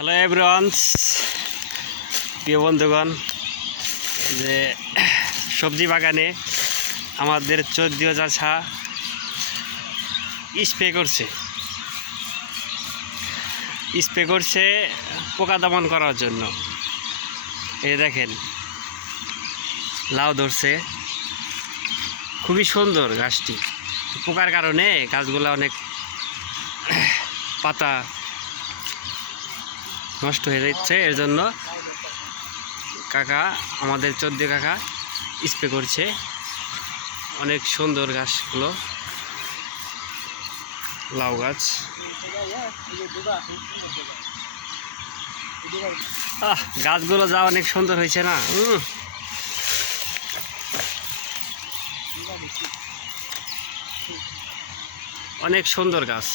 Hello everyone's, প্রিয় বন্ধুগণ, যে সবজি বাগানে আমাদের 14,000 ছা স্প্রে করছে পোকা দমন করার জন্য। এই দেখেন লাউ ধরছে, খুবই সুন্দর গাছটি। পোকার কারণে গাছগুলো অনেক পাতা নষ্ট হয়ে যাচ্ছে, এর জন্য আমাদের 14 কাকা স্প্রে করছে। অনেক সুন্দর গাছগুলো, লাউ গাছ। গাছগুলো যা অনেক সুন্দর হয়েছে না। অনেক সুন্দর গাছ।